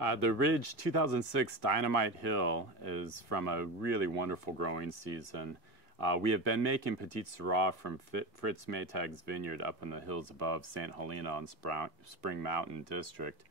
The Ridge 2006 Dynamite Hill is from a really wonderful growing season. We have been making Petite Sirah from Fritz Maytag's vineyard up in the hills above St. Helena on Spring Mountain District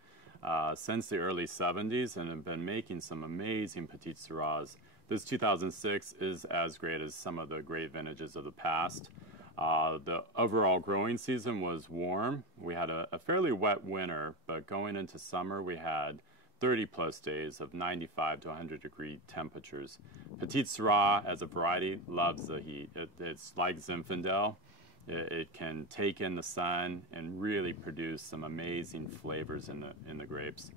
since the early 70s, and have been making some amazing Petite Sirahs. This 2006 is as great as some of the great vintages of the past. The overall growing season was warm. We had a fairly wet winter, but going into summer we had 30-plus days of 95 to 100-degree temperatures. Petite Sirah, as a variety, loves the heat. It's like Zinfandel. It can take in the sun and really produce some amazing flavors in the grapes.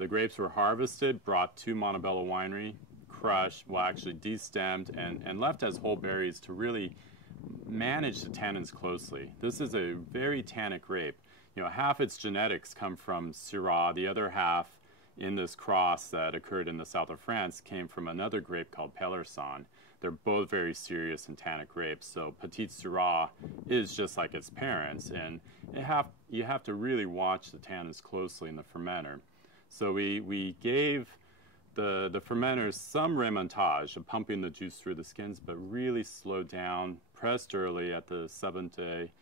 The grapes were harvested, brought to Bello winery, crushed, well actually destemmed, and left as whole berries to really manage the tannins closely. This is a very tannic grape. You know, half its genetics come from Syrah, the other half in this cross that occurred in the south of France came from another grape called Pelersan. They're both very serious and tannic grapes, so Petite Sirah is just like its parents, and you have to really watch the tannins closely in the fermenter. So we gave the fermenters some remontage of pumping the juice through the skins, but really slowed down, pressed early at the 7th day.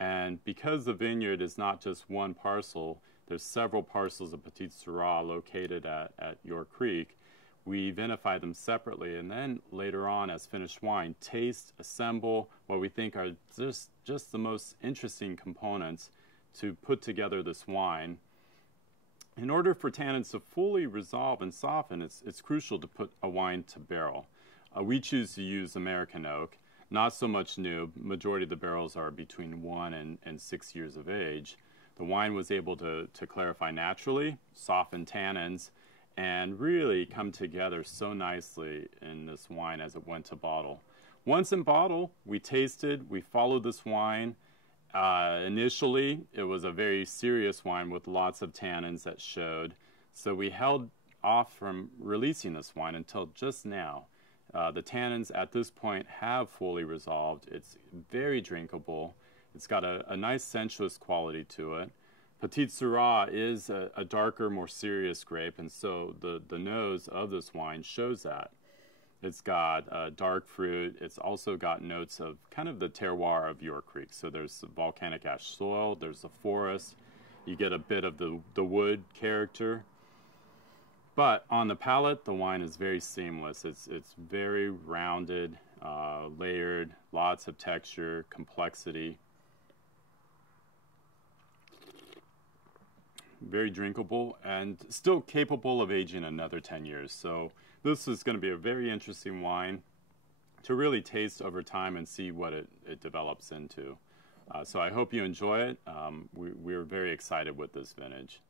And because the vineyard is not just one parcel, there's several parcels of Petite Sirah located at York Creek, we vinify them separately, and then later on as finished wine, taste, assemble what we think are just the most interesting components to put together this wine. In order for tannins to fully resolve and soften, it's crucial to put a wine to barrel. We choose to use American oak, not so much new. Majority of the barrels are between 1 and 6 years of age. The wine was able to clarify naturally, soften tannins, and really come together so nicely in this wine as it went to bottle. Once in bottle, we tasted, we followed this wine. Initially, it was a very serious wine with lots of tannins that showed, so we held off from releasing this wine until just now. The tannins at this point have fully resolved. It's very drinkable. It's got a nice sensuous quality to it. Petite Sirah is a darker, more serious grape, and so the nose of this wine shows that. It's got dark fruit. It's also got notes of kind of the terroir of York Creek. So there's the volcanic ash soil, there's the forest, you get a bit of the wood character. But on the palate, the wine is very seamless. It's very rounded, layered, lots of texture, complexity. Very drinkable and still capable of aging another 10 years. So this is going to be a very interesting wine to really taste over time and see what it develops into. So I hope you enjoy it. We're very excited with this vintage.